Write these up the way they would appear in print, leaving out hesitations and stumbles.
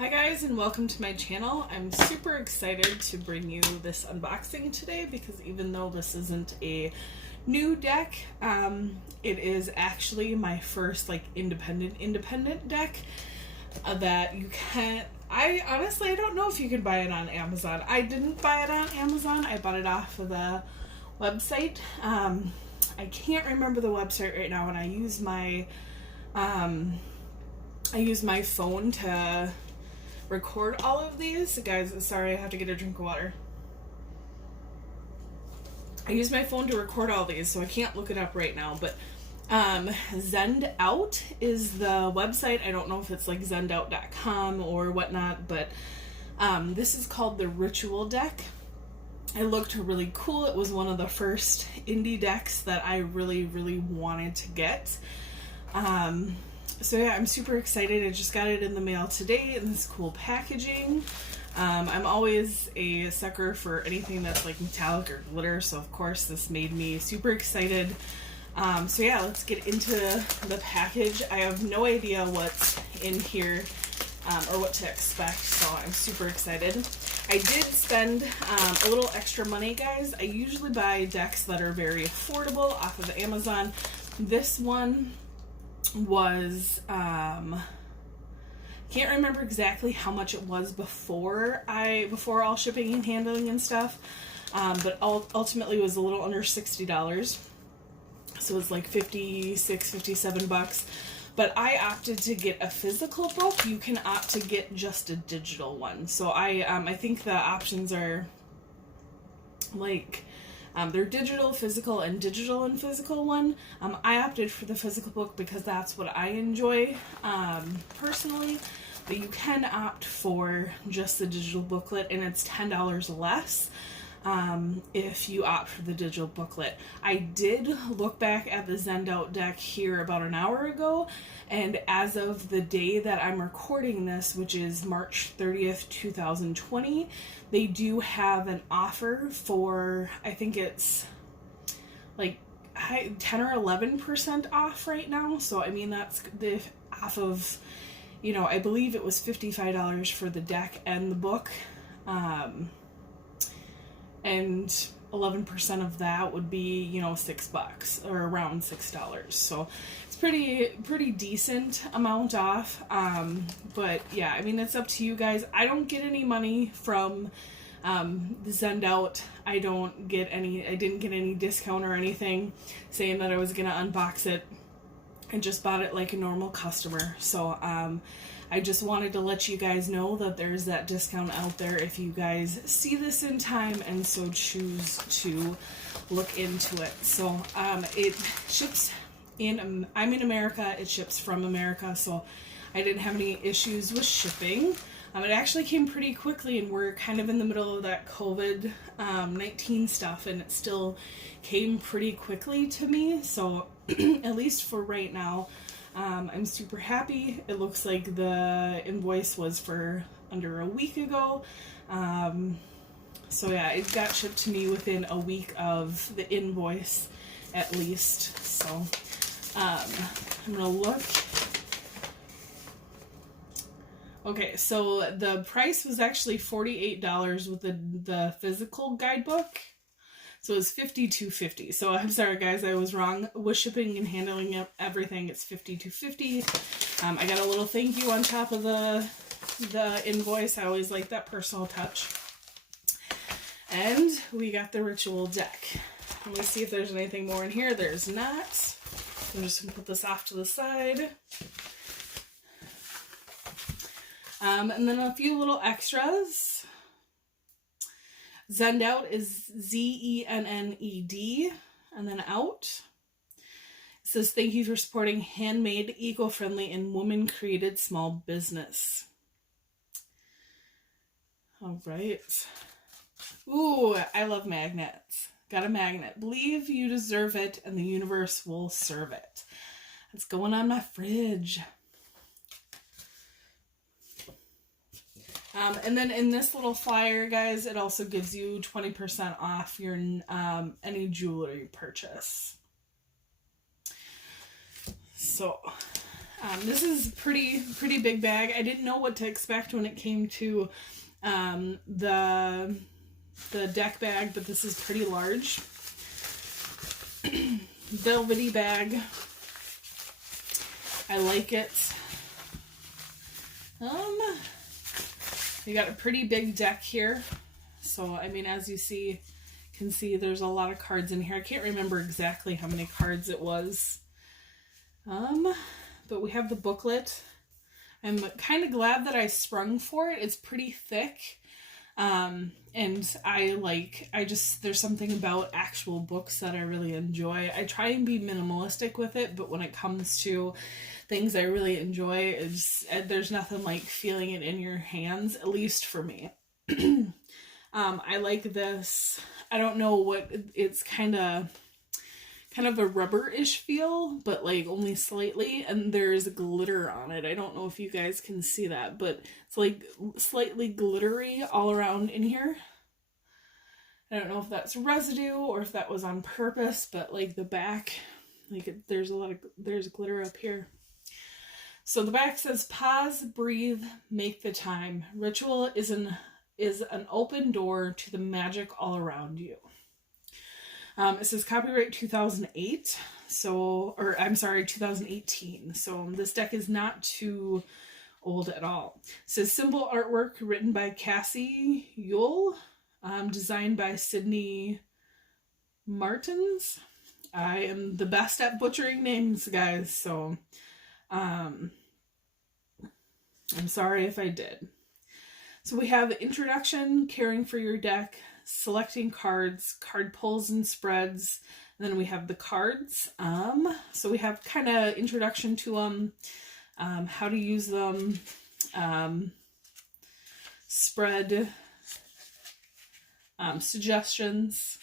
Hi guys, and welcome to my channel. I'm super excited to bring you this unboxing today because even though this isn't a new deck, it is actually my first like independent deck that you can't. I honestly don't know if you can buy it on Amazon. I didn't buy it on Amazon. I bought it off of the website. I can't remember the website right now, and I use my phone to record all of these. Guys, sorry, I have to get a drink of water. I use my phone to record all these, so I can't look it up right now, but Zend Out is the website. I don't know if it's like zendout.com or whatnot, but this is called the Ritual deck. It looked really cool. It was one of the first indie decks that I really wanted to get. So yeah, I'm super excited. I just got it in the mail today in this cool packaging. I'm always a sucker for anything that's like metallic or glitter, so of course this made me super excited. So yeah, let's get into the package. I have no idea what's in here or what to expect, so I'm super excited. I did spend a little extra money, guys. I usually buy decks that are very affordable off of Amazon. This one was can't remember exactly how much it was before all shipping and handling and stuff, but ultimately it was a little under $60, so it's like 56 57 bucks. But I opted to get a physical book. You can opt to get just a digital one, so I think the options are like they're digital, physical, and digital and physical one. I opted for the physical book because that's what I enjoy personally, but you can opt for just the digital booklet, and it's $10 less if you opt for the digital booklet. I did look back at the Zend Out deck here about an hour ago, and as of the day that I'm recording this, which is March 30th, 2020, they do have an offer for, I think it's like 10 or 11% off right now. So I mean, that's the off of, you know, I believe it was $55 for the deck and the book, and 11% of that would be, you know, $6 or around $6. So it's pretty decent amount off. But yeah, I mean, it's up to you guys. I don't get any money from the Zend Out. I didn't get any discount or anything saying that I was gonna unbox it. I just bought it like a normal customer. So I just wanted to let you guys know that there's that discount out there if you guys see this in time and so choose to look into it. So it ships in, I'm in America, it ships from America, so I didn't have any issues with shipping. It actually came pretty quickly, and we're kind of in the middle of that COVID-19 stuff, and it still came pretty quickly to me, so at least for right now, I'm super happy. It looks like the invoice was for under a week ago. So yeah, it got shipped to me within a week of the invoice at least. So I'm gonna look. Okay, so the price was actually $48 with the physical guidebook. So it's $52.50. So I'm sorry guys, I was wrong. With shipping and handling everything, it's $52.50. I got a little thank you on top of the invoice. I always like that personal touch. And we got the Ritual deck. Let me see if there's anything more in here. There's not. I'm just gonna put this off to the side. And then a few little extras. Zend Out is ZENNED, and then Out. It says, thank you for supporting handmade, eco-friendly, and woman-created small business. All right. Ooh, I love magnets. Got a magnet. Believe you deserve it, and the universe will serve it. It's going on my fridge. And then in this little flyer, guys, it also gives you 20% off your any jewelry purchase. So This is pretty big bag. I didn't know what to expect when it came to the deck bag, but this is pretty large. Velvety bag. I like it. You got a pretty big deck here. So, I mean, as you can see, there's a lot of cards in here. I can't remember exactly how many cards it was. But we have the booklet. I'm kind of glad that I sprung for it. It's pretty thick. And there's something about actual books that I really enjoy. I try and be minimalistic with it, but when it comes to things I really enjoy, there's nothing like feeling it in your hands, at least for me. I like this. I don't know what, it's kind of a rubber-ish feel, but like only slightly, and there's glitter on it. I don't know if you guys can see that, but it's like slightly glittery all around in here. I don't know if that's residue or if that was on purpose, but like the back, there's glitter up here. So the back says, pause, breathe, make the time. Ritual is an open door to the magic all around you. It says copyright 2008, 2018. So this deck is not too old at all. It says symbol artwork written by Cassie Yule, designed by Sydney Martins. I am the best at butchering names, guys, so I'm sorry if I did. So we have introduction, caring for your deck, selecting cards, card pulls and spreads, and then we have the cards. So we have kind of introduction to them, how to use them, spread, suggestions,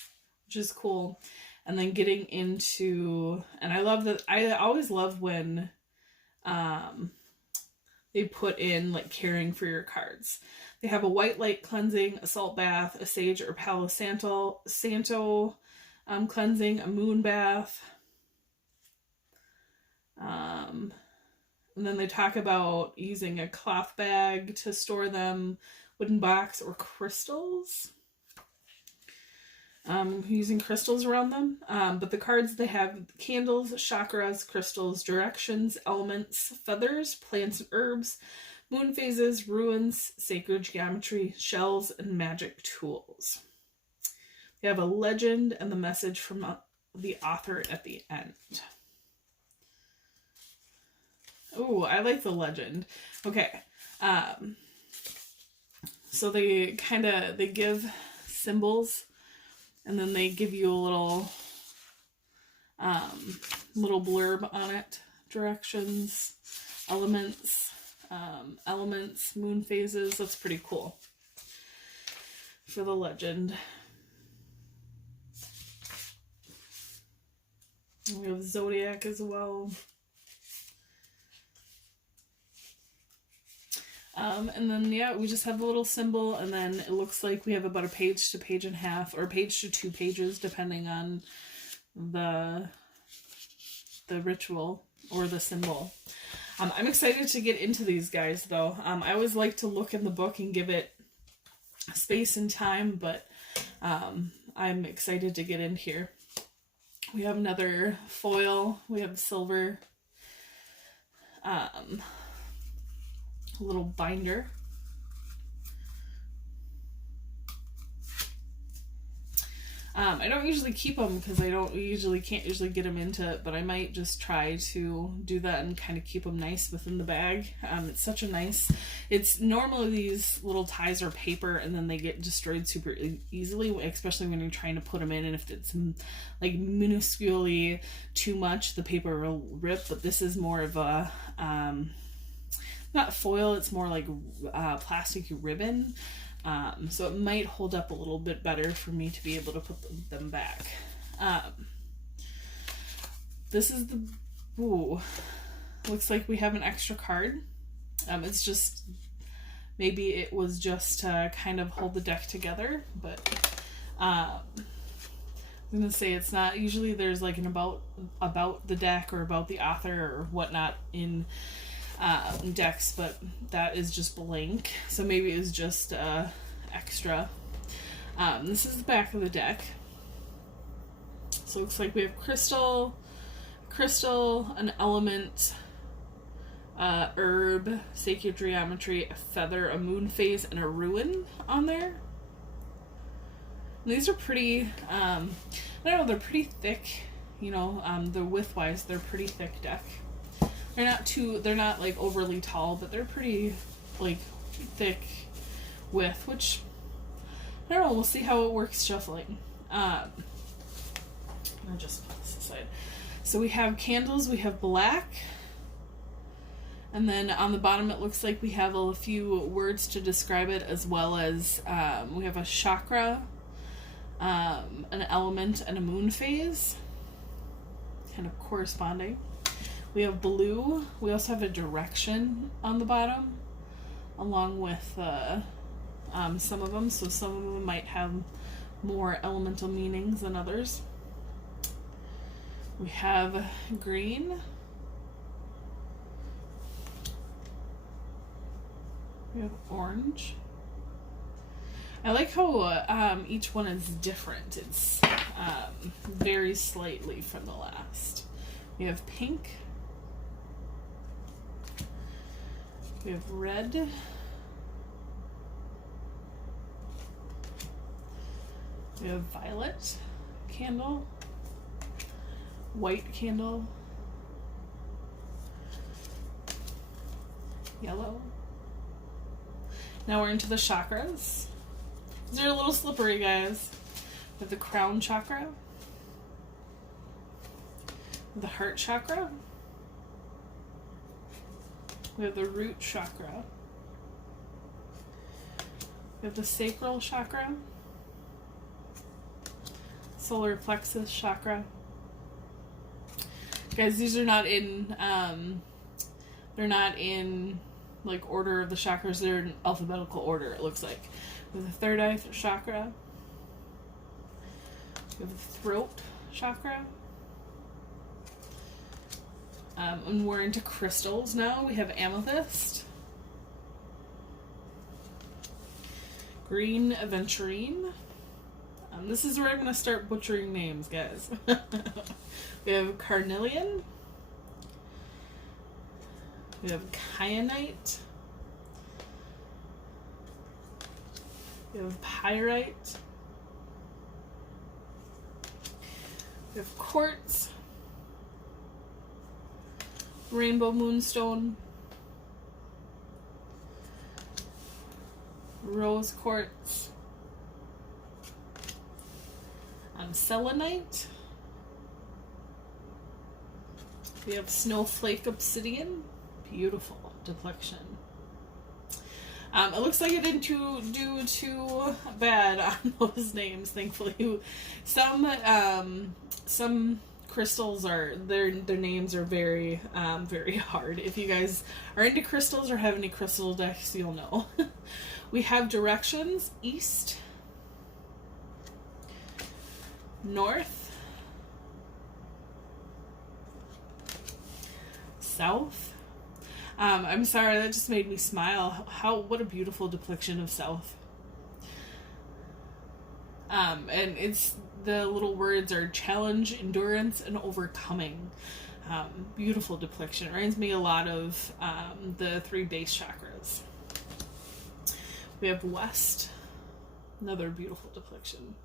which is cool, and then getting into, and I love that, I always love when they put in like caring for your cards. They have a white light cleansing, a salt bath, a sage or palo santo cleansing, a moon bath. And then they talk about using a cloth bag to store them, wooden box, or crystals. Using crystals around them. But the cards, they have candles, chakras, crystals, directions, elements, feathers, plants and herbs, moon phases, ruins, sacred geometry, shells, and magic tools. They have a legend and the message from the author at the end. Oh, I like the legend. Okay. So they give symbols, and then they give you a little blurb on it. Directions, elements, moon phases. That's pretty cool for the legend. We have zodiac as well. And then, yeah, we just have a little symbol, and then it looks like we have about a page to page and a half, or a page to 2 pages, depending on the ritual or the symbol. I'm excited to get into these guys, though. I always like to look in the book and give it space and time, but I'm excited to get in here. We have another foil. We have silver. Little binder. I don't usually keep them because I can't usually get them into it, but I might just try to do that and kind of keep them nice within the bag. It's such a nice, it's normally these little ties are paper and then they get destroyed super easily, especially when you're trying to put them in, and if it's like minusculely too much, the paper will rip. But this is more of a not foil, it's more like plastic ribbon. So it might hold up a little bit better for me to be able to put them back. This is looks like we have an extra card. It's just, maybe it was just to kind of hold the deck together, but I'm gonna say it's not usually there's like an about the deck or about the author or whatnot in decks, but that is just blank. So maybe it was just extra. This is the back of the deck. So it looks like we have crystal, an element, herb, sacred geometry, a feather, a moon phase, and a ruin on there. And these are pretty, I don't know, they're pretty thick, you know, the width-wise, they're pretty thick deck. They're not like overly tall, but they're pretty like thick width, which, I don't know, we'll see how it works shuffling. I'll just put this aside. So we have candles, we have black, and then on the bottom it looks like we have a few words to describe it, as well as we have a chakra, an element, and a moon phase, kind of corresponding. We have blue. We also have a direction on the bottom, along with some of them. So some of them might have more elemental meanings than others. We have green. We have orange. I like how each one is different. It's varies slightly from the last. We have pink. We have red. We have violet candle. White candle. Yellow. Now we're into the chakras. These are a little slippery, guys. We have the crown chakra. The heart chakra. We have the root chakra. We have the sacral chakra. Solar plexus chakra. Guys, these are not in, they're not in, like, order of the chakras. They're in alphabetical order, it looks like. We have the third eye chakra. We have the throat chakra. And we're into crystals now. We have amethyst, green aventurine. This is where I'm going to start butchering names, guys. We have carnelian. We have kyanite. We have pyrite. We have quartz. Rainbow moonstone, rose quartz, selenite. We have snowflake obsidian, beautiful depletion. It looks like it didn't do too bad on those names, thankfully. Some crystals their names are very very hard. If you guys are into crystals or have any crystal decks, you'll know. We have directions: east, north, south. I'm sorry, that just made me smile. What a beautiful depiction of south. And the little words are challenge, endurance, and overcoming. Beautiful depiction. It reminds me a lot of the 3 base chakras. We have west. Another beautiful depiction.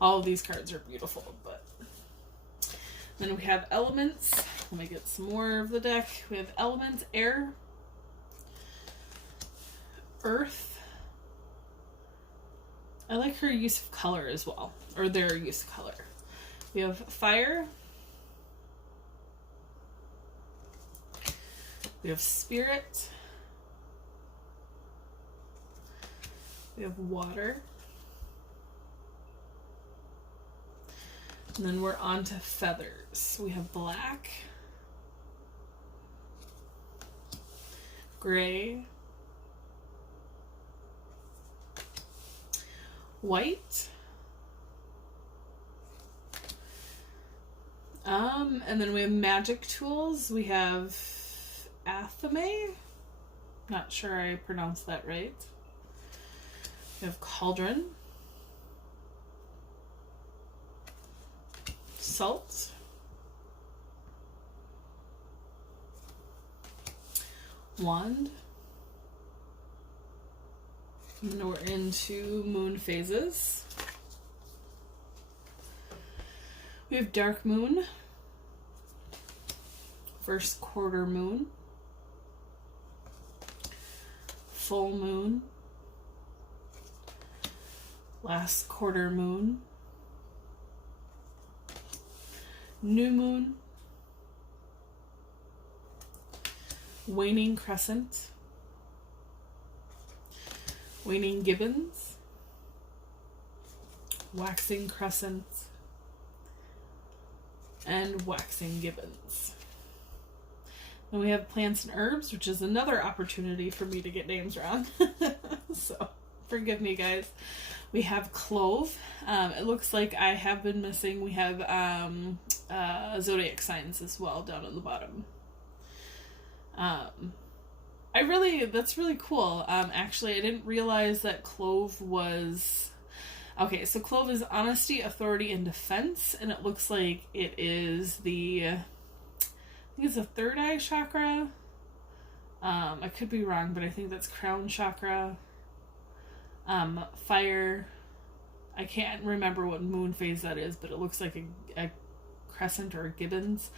All of these cards are beautiful, but then we have elements. Let me get some more of the deck. We have elements: air, earth. I like her use of color as well, or their use of color. We have fire. We have spirit. We have water. And then we're on to feathers. We have black, gray, white, And then we have magic tools. We have Athame. Not sure I pronounced that right. We have Cauldron. Salt. Wand. And then we're into moon phases. We have dark moon. First quarter moon. Full moon. Last quarter moon. New moon. Waning crescent. Waning gibbons. Waxing crescent. And waxing gibbons. Then we have plants and herbs, which is another opportunity for me to get names wrong. So, forgive me, guys. We have clove. It looks like I have been missing. We have zodiac signs as well down at the bottom. That's really cool. Actually, I didn't realize that clove was... Okay, so clove is honesty, authority, and defense, and it looks like it is the... I think it's the third eye chakra. I could be wrong, but I think that's crown chakra. Fire. I can't remember what moon phase that is, but it looks like a crescent or a gibbons.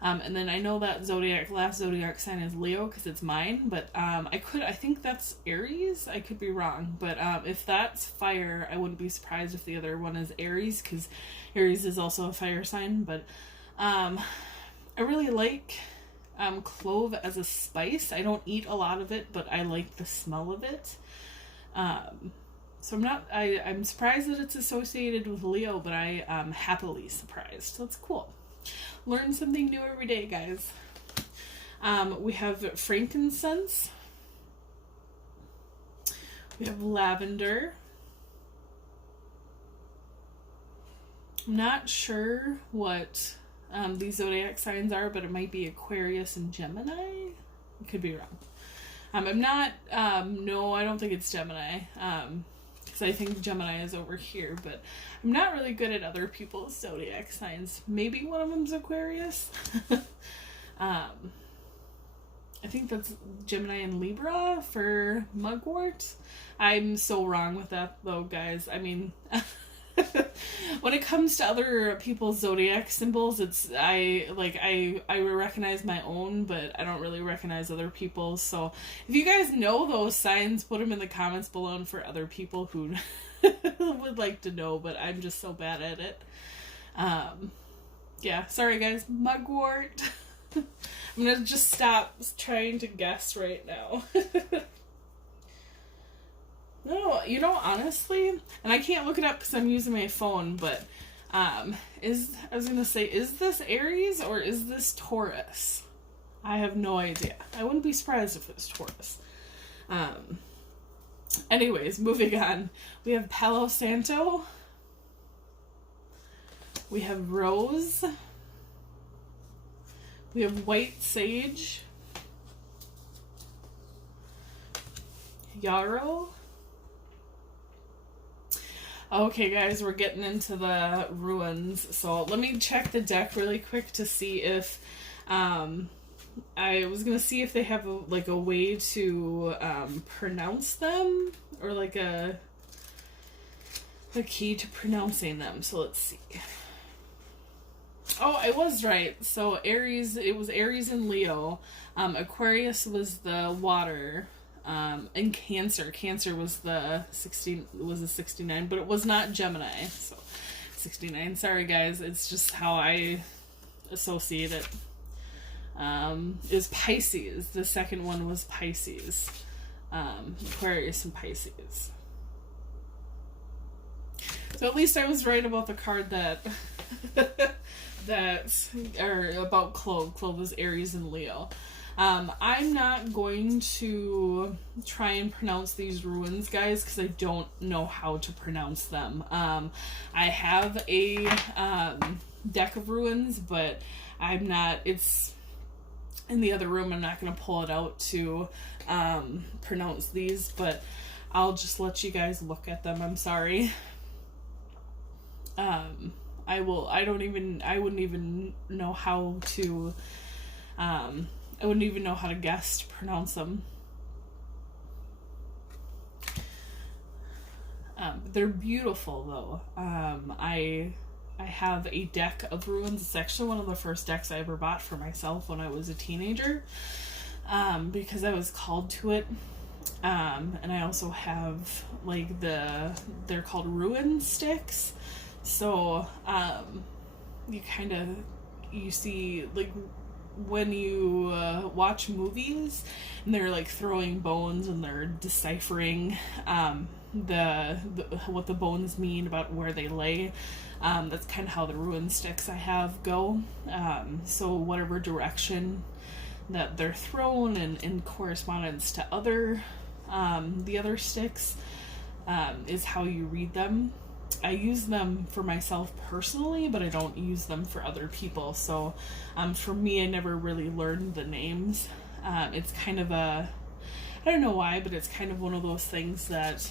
And then I know that last zodiac sign is Leo because it's mine, but I think that's Aries. I could be wrong, but if that's fire, I wouldn't be surprised if the other one is Aries because Aries is also a fire sign. But I really like clove as a spice. I don't eat a lot of it, but I like the smell of it. So I'm surprised that it's associated with Leo, but I am happily surprised. So that's cool. Learn something new every day, guys. We have frankincense. We have lavender. I'm not sure what these zodiac signs are, but it might be Aquarius and Gemini. I could be wrong. I'm not, no, I don't think it's Gemini. Because I think Gemini is over here, but I'm not really good at other people's zodiac signs. Maybe one of them's Aquarius. I think that's Gemini and Libra for mugwort. I'm so wrong with that though, guys. I mean, when it comes to other people's zodiac symbols, I recognize my own, but I don't really recognize other people's. So if you guys know those signs, put them in the comments below and for other people who would like to know, but I'm just so bad at it. Yeah, sorry guys, mugwort. I'm gonna just stop trying to guess right now. No, honestly, and I can't look it up because I'm using my phone, but is this Aries or is this Taurus? I have no idea. I wouldn't be surprised if it was Taurus. Anyways, moving on. We have Palo Santo. We have Rose. We have White Sage. Yarrow. Okay, guys, we're getting into the ruins. So let me check the deck really quick to see if I was gonna see if they have a way to pronounce them or like a key to pronouncing them. So let's see. Oh, I was right. So Aries, it was Aries and Leo. Aquarius was the water. And Cancer was the 69, but it was not Gemini. So 69. Sorry guys, it's just how I associate it. Is Pisces. The second one was Pisces. Aquarius and Pisces. So at least I was right about the card that or about Clove. Clove was Aries and Leo. I'm not going to try and pronounce these ruins, guys, because I don't know how to pronounce them. I have a deck of ruins, but it's in the other room. I'm not going to pull it out to pronounce these, but I'll just let you guys look at them. I'm sorry. I wouldn't even know how to, I wouldn't even know how to guess to pronounce them. They're beautiful though. I have a deck of ruins. It's actually one of the first decks I ever bought for myself when I was a teenager, because I was called to it. And I also have like they're called ruin sticks. So, you see, like, when you watch movies and they're like throwing bones and they're deciphering what the bones mean about where they lay. That's kind of how the ruin sticks I have go. So whatever direction that they're thrown and in correspondence to the other sticks, is how you read them. I use them for myself personally, but I don't use them for other people. So for me, I never really learned the names. It's kind of I don't know why, but it's kind of one of those things that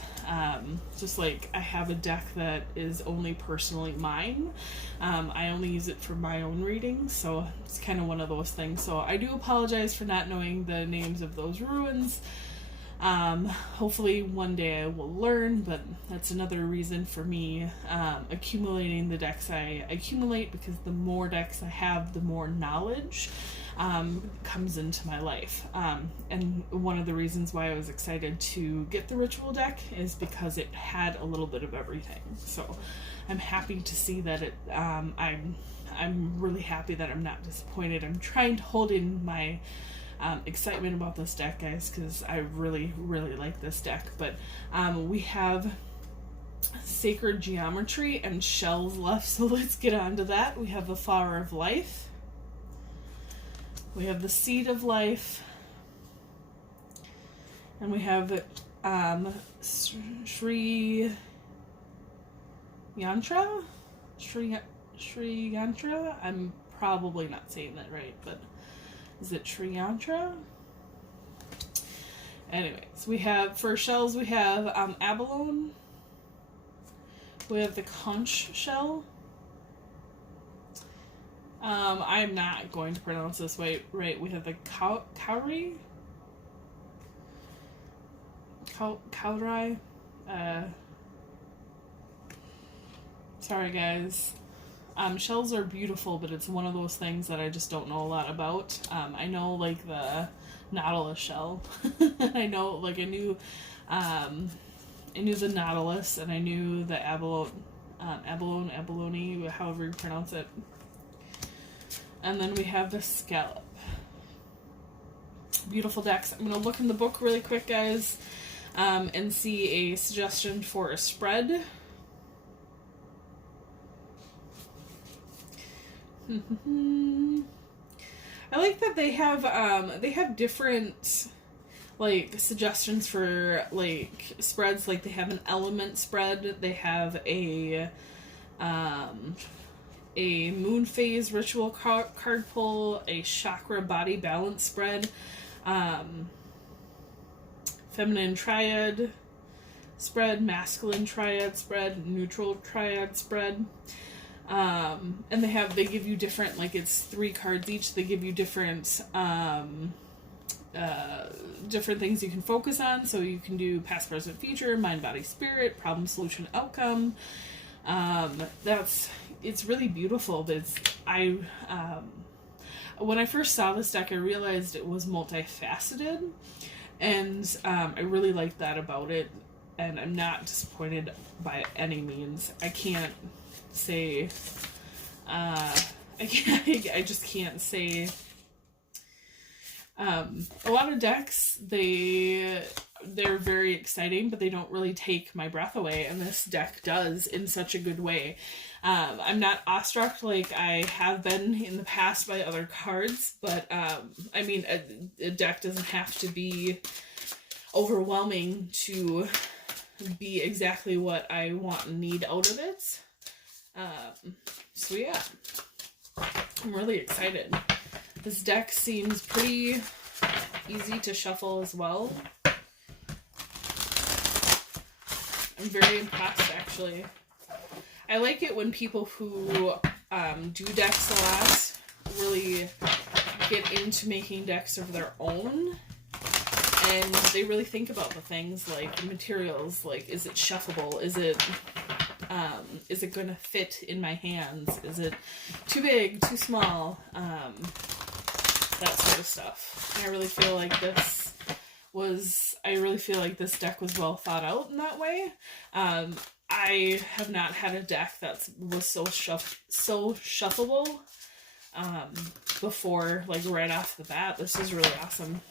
just like I have a deck that is only personally mine. I only use it for my own readings, so it's kind of one of those things. So I do apologize for not knowing the names of those ruins. Hopefully one day I will learn, but that's another reason for me accumulating the decks I accumulate, because the more decks I have, the more knowledge comes into my life. And one of the reasons why I was excited to get the ritual deck is because it had a little bit of everything. So I'm happy to see that I'm really happy that I'm not disappointed. I'm trying to hold in my excitement about this deck, guys, because I really, really like this deck. But we have Sacred Geometry and Shells left, so let's get on to that. We have the Flower of Life. We have the Seed of Life. And we have Sri Yantra? Sri Yantra? I'm probably not saying that right, but is it Sri Yantra? Anyways, we have, for shells, we have abalone. We have the conch shell. I'm not going to pronounce this right. We have the cowrie. Cowrie. Sorry, guys. Shells are beautiful, but it's one of those things that I just don't know a lot about. I know, like, the nautilus shell. I know, like, I knew the nautilus, and I knew the abalone, however you pronounce it. And then we have the scallop. Beautiful decks. I'm going to look in the book really quick, guys, and see a suggestion for a spread. I like that they have different, like, suggestions for, like, spreads. Like, they have an element spread, they have a moon phase ritual card pull, a chakra body balance spread, feminine triad spread, masculine triad spread, neutral triad spread. And they give you different, like, it's 3 cards each. They give you different different things you can focus on. So you can do past, present, future, mind, body, spirit, problem, solution, outcome. It's really beautiful, but when I first saw this deck, I realized it was multifaceted, and I really like that about it, and I'm not disappointed by any means. I can't say, I just can't say, a lot of decks, they're very exciting, but they don't really take my breath away, and this deck does in such a good way. I'm not awestruck like I have been in the past by other cards, but I mean, a deck doesn't have to be overwhelming to be exactly what I want and need out of it. So yeah, I'm really excited. This deck seems pretty easy to shuffle as well. I'm very impressed, actually. I like it when people who do decks a lot really get into making decks of their own, and they really think about the things like the materials, like is it shuffleable, is it gonna fit in my hands, is it too big, too small, that sort of stuff. And I really feel like this deck was well thought out in that way. I have not had a deck that was so shuffleable before, like right off the bat. This is really awesome.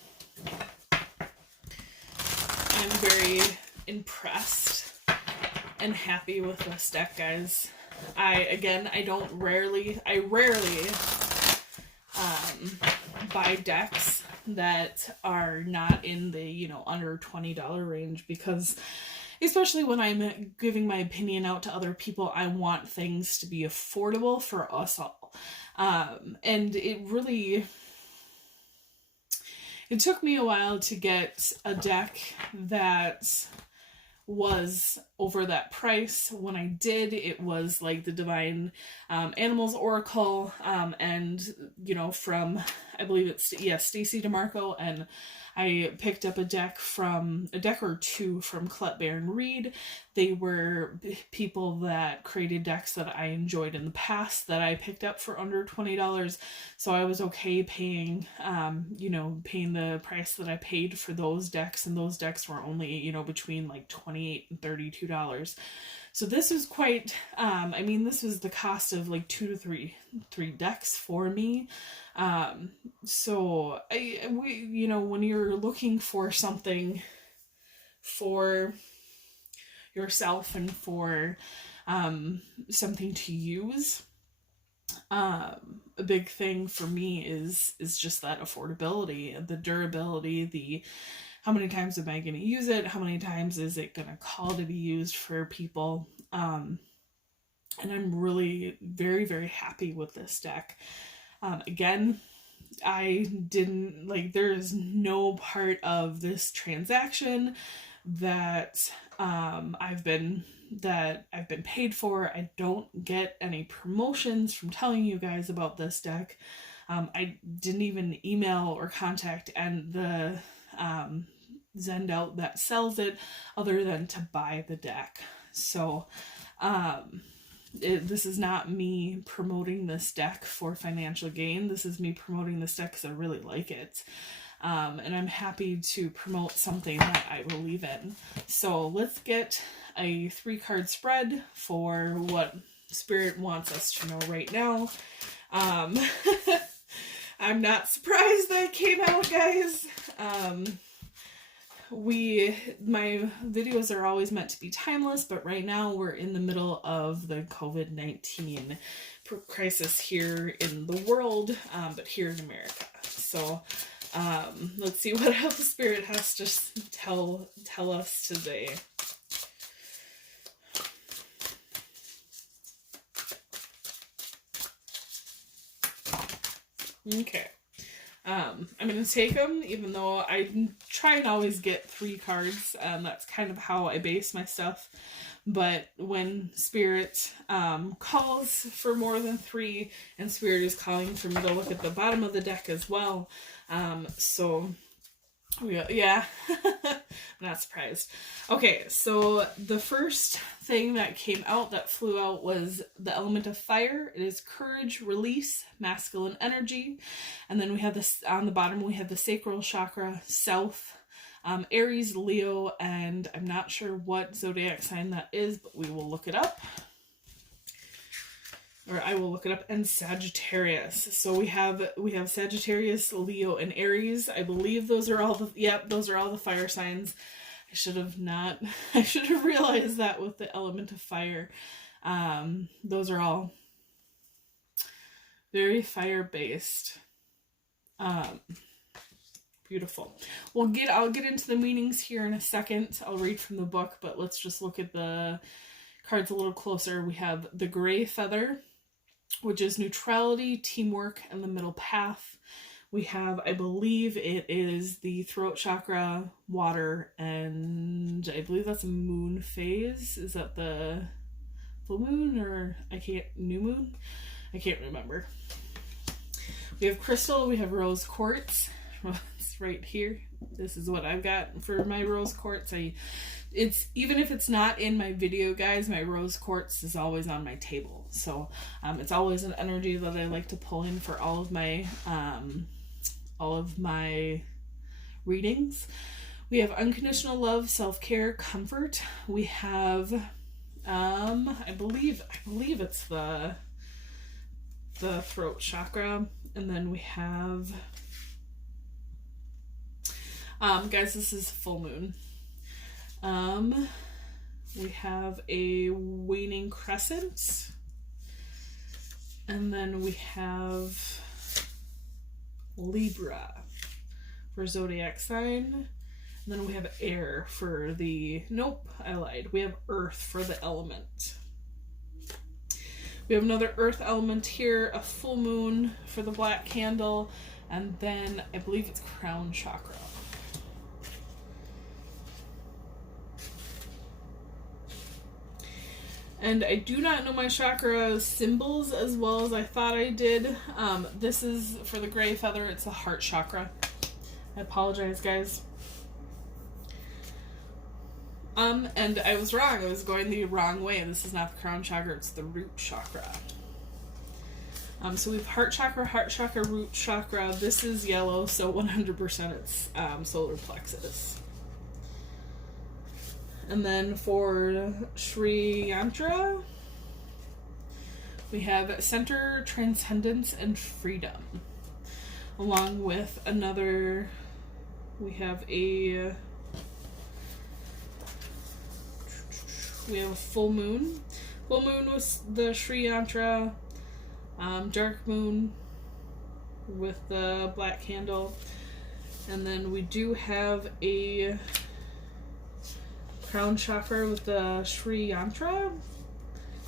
I'm very impressed and happy with this deck, guys. I rarely buy decks that are not in the, under $20 range, because especially when I'm giving my opinion out to other people, I want things to be affordable for us all. And it took me a while to get a deck that was over that price. When I did, it was like the Divine Animals Oracle, and from, I believe it's Stacy DeMarco, and I picked up a deck or two from Colette Baron Reed. They were people that created decks that I enjoyed in the past that I picked up for under $20. So I was okay paying the price that I paid for those decks, and those decks were only, between like $28 and $32. So this is quite, this was the cost of like 2 to 3 decks for me. So when you're looking for something for yourself and for something to use, a big thing for me is just that affordability, the durability, how many times am I going to use it? How many times is it going to call to be used for people? And I'm really very, very happy with this deck. Again, I didn't, there is no part of this transaction that I've been paid for. I don't get any promotions from telling you guys about this deck. I didn't even email or contact the Zendout that sells it, other than to buy the deck. So this is not me promoting this deck for financial gain. This is me promoting this deck because I really like it. And I'm happy to promote something that I believe in. So let's get a 3-card spread for what Spirit wants us to know right now. I'm not surprised that it came out, guys. My videos are always meant to be timeless, but right now we're in the middle of the COVID-19 crisis here in the world, but here in America. So let's see what else the Spirit has to tell us today. Okay. I'm going to take them, even though I try and always get 3 cards. That's kind of how I base my stuff. But when Spirit calls for more than 3, and Spirit is calling for me to look at the bottom of the deck as well. Yeah, I'm not surprised. Okay, so the first thing that came out, that flew out, was the element of fire. It is courage, release, masculine energy. And then we have this, on the bottom, we have the sacral chakra, south, Aries, Leo, and I'm not sure what zodiac sign that is, but we will look it up. Or I will look it up, and Sagittarius. So we have Sagittarius, Leo, and Aries. I believe those are all the fire signs. I should have realized that with the element of fire. Those are all very fire-based. Beautiful. I'll get into the meanings here in a second. I'll read from the book, but let's just look at the cards a little closer, we have the Gray Feather, which is neutrality, teamwork, and the middle path. We have, I believe it is the throat chakra, water, and I believe that's a moon phase. Is that the full moon or new moon? I can't remember. We have crystal, we have rose quartz. Well, it's right here. This is what I've got for my rose quartz. It's even if it's not in my video, guys, my rose quartz is always on my table. So it's always an energy that I like to pull in for all of my readings. We have unconditional love, self-care, comfort. We have I believe it's the throat chakra, and then we have guys, this is full moon. We have a waning crescent, and then we have Libra for zodiac sign, and then we have air for I lied. We have earth for the element. We have another earth element here, a full moon for the black candle, and then I believe it's crown chakra. And I do not know my chakra symbols as well as I thought I did. This is for the Gray Feather, it's the heart chakra. I apologize, guys. And I was wrong. I was going the wrong way. This is not the crown chakra, it's the root chakra. So we have heart chakra, root chakra. This is yellow, so 100% it's solar plexus. And then for Sri Yantra, we have center, transcendence, and freedom. Along with another, we have a full moon. Full moon was the Sri Yantra, dark moon with the black candle. And then we do have a crown chakra with the Sri Yantra,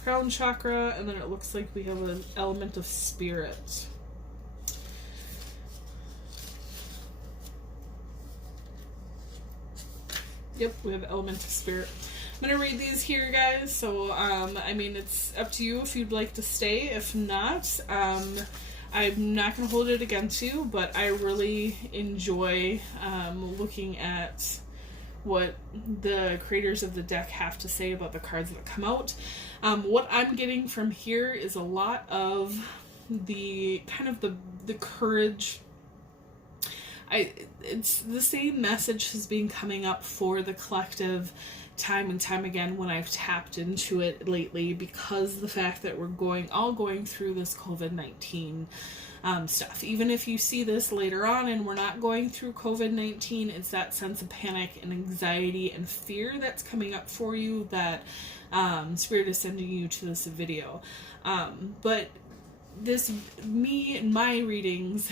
crown chakra, and then it looks like we have an element of spirit. Yep, we have element of spirit. I'm going to read these here, guys, so, I mean, it's up to you if you'd like to stay. If not, I'm not going to hold it against you, but I really enjoy looking at what the creators of the deck have to say about the cards that come out. What I'm getting from here is a lot of the kind of the courage. It's the same message has been coming up for the collective time and time again when I've tapped into it lately, because the fact that we're all going through this COVID-19 stuff. Even if you see this later on and we're not going through COVID-19, it's that sense of panic and anxiety and fear that's coming up for you that Spirit is sending you to this video. But me and my readings,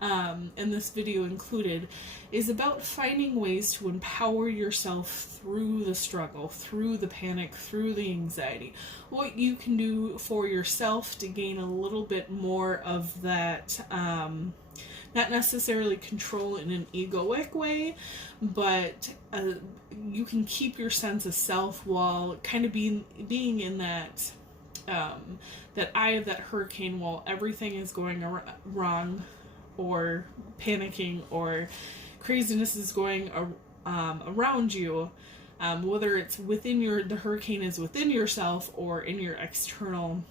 and this video included, is about finding ways to empower yourself through the struggle, through the panic, through the anxiety. What you can do for yourself to gain a little bit more of that, not necessarily control in an egoic way, but you can keep your sense of self while kind of being in that that eye of that hurricane while everything is going wrong, or panicking, or craziness is going around you, whether it's within the hurricane is within yourself or in your external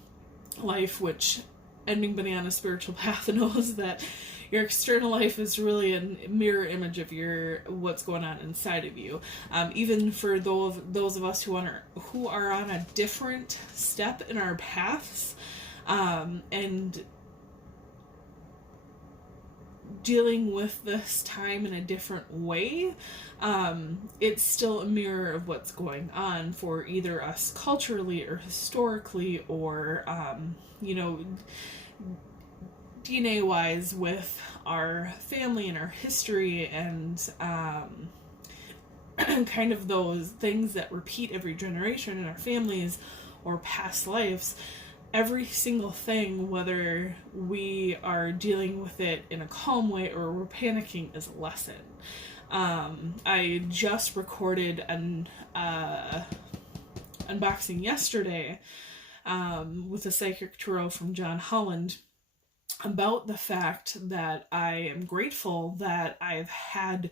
life, which Ending Banana Spiritual Path knows that your external life is really a mirror image of what's going on inside of you. Even for those of us who are on a different step in our paths, and dealing with this time in a different way, it's still a mirror of what's going on for either us culturally or historically, or DNA wise with our family and our history, and kind of those things that repeat every generation in our families or past lives. Every single thing, whether we are dealing with it in a calm way or we're panicking, is a lesson. I just recorded an unboxing yesterday with a psychic tarot from John Holland about the fact that I am grateful that I've had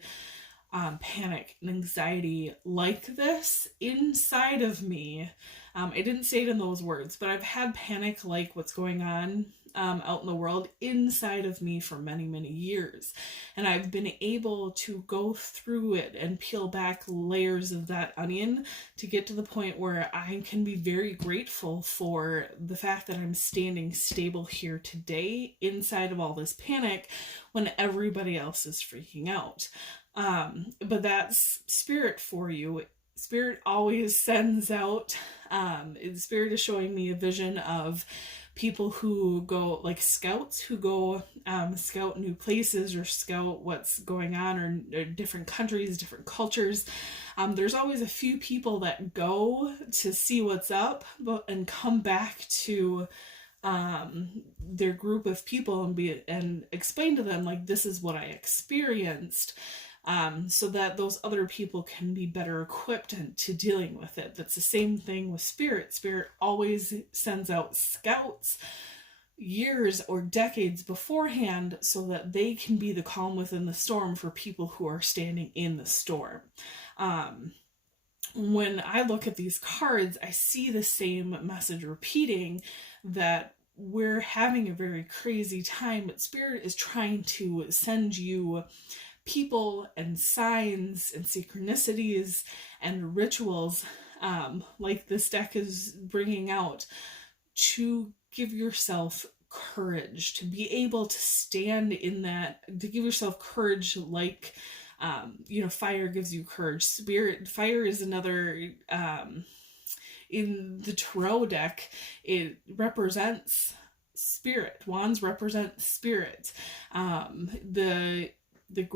panic and anxiety like this inside of me. I didn't say it in those words, but I've had panic like what's going on out in the world inside of me for many, many years. And I've been able to go through it and peel back layers of that onion to get to the point where I can be very grateful for the fact that I'm standing stable here today inside of all this panic when everybody else is freaking out. But that's spirit for you. Spirit always sends out, Spirit is showing me a vision of people who go, like scouts who go scout new places or scout what's going on, or different countries, different cultures. There's always a few people that go to see what's up and come back to their group of people and explain to them, like, this is what I experienced. So that those other people can be better equipped to dealing with it. That's the same thing with spirit. Spirit always sends out scouts years or decades beforehand so that they can be the calm within the storm for people who are standing in the storm. When I look at these cards, I see the same message repeating, that we're having a very crazy time, but Spirit is trying to send you people and signs and synchronicities and rituals, like this deck is bringing out, to give yourself courage, to be able to stand in that, to give yourself courage, like, fire gives you courage. Fire is another, in the tarot deck, it represents spirit. Wands represent spirit. The